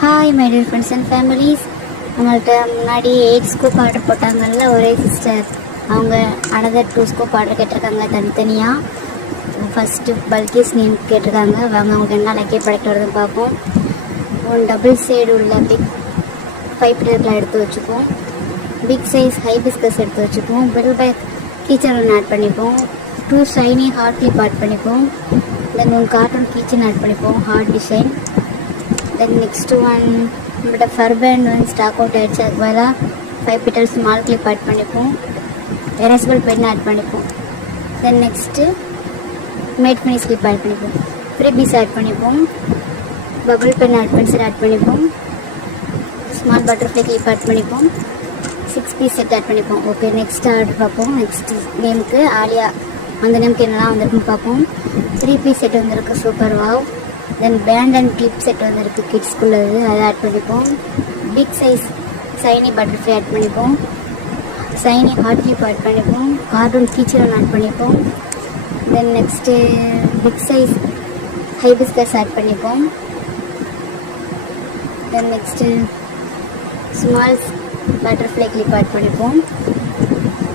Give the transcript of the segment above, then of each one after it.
Hi my dear friends and families. நம்மள்கிட்ட முன்னாடி 8 scoop order போட்டாங்கல்ல ஒரே சிஸ்டர், அவங்க அனதர் 2 ஸ்கூப் ஆர்டர் கேட்டிருக்காங்க தனித்தனியாக. ஃபஸ்ட்டு பல்கிஸ் நேம் கேட்டிருக்காங்க. வாங்க அவங்களுக்கு என்ன லக்கே ப்ராடக்ட் வருதுன்னு பார்ப்போம். 1 டபுள் ஷேடு உள்ள பிக் 5 பிளேட்லாம் எடுத்து வச்சுப்போம். பிக் சைஸ் ஹைபிஸ்கஸ் எடுத்து வச்சுப்போம். பெல் பேக் கீச்சன் ஒன்று ஆட் பண்ணிப்போம். 2 ஷைனி ஹார்ட் கிளிப் ஆட் பண்ணிப்போம். தென் 1 கார்ட்டூன் கீச்சன் ஆட் பண்ணிப்போம், heart design. Then next one நம்மளோட ஃபர் பேண்ட் வந்து ஸ்டாக் அவுட் ஆகிடுச்சு. அதுக்கு பதிலாக 5 பெட்டல் ஸ்மால் கிளிப் ஆட் பண்ணிப்போம். எரேசபிள் பென் ஆட் பண்ணிப்போம். Then next matte finish clip add பண்ணிப்போம். ஃப்ரீ பீஸ் ஆட் பண்ணிப்போம். பபிள் பென் பென்சில் ஆட் பண்ணிப்போம். ஸ்மால் பட்டர்ஃப்ளை கிளிப் ஆட் பண்ணிப்போம். 6 பீஸ் செட் ஆட் பண்ணிப்போம். ஓகே, நெக்ஸ்ட் ஆர்டர் பார்ப்போம். நெக்ஸ்ட் நேமுக்கு ஆலியா, அந்த நேமுக்கு என்னெல்லாம் வந்திருக்குன்னு பார்ப்போம். 3 பீஸ் செட் வந்திருக்கு, super wow. Then band and clip set வந்துருக்கு கிட்ஸ்குள்ளது, அதை ஆட் பண்ணிப்போம். Big size shiny butterfly add பண்ணிப்போம். சைனி ஹார்ட் கிளிப் ஆட் பண்ணிப்போம். கார்ட்டூன் கீச்சன் ஆட் பண்ணிப்போம். Then next big size hibiscus add பண்ணிப்போம். Then next small butterfly clip add பண்ணிப்போம்.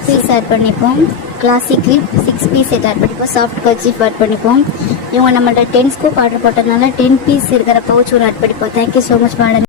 Piece add பண்ணிப்போம். Classic clip 6 piece set add பண்ணிப்போம். Soft kerchief add பண்ணிப்போம். இவங்க நம்மள்ட்ட 10 ஸ்கூப் ஆர்டர் போட்டதுனால 10 பீஸ் இருக்கிற பவுச் ஒன்று ஆட் பண்ணிப்போம். Thank you so much madam.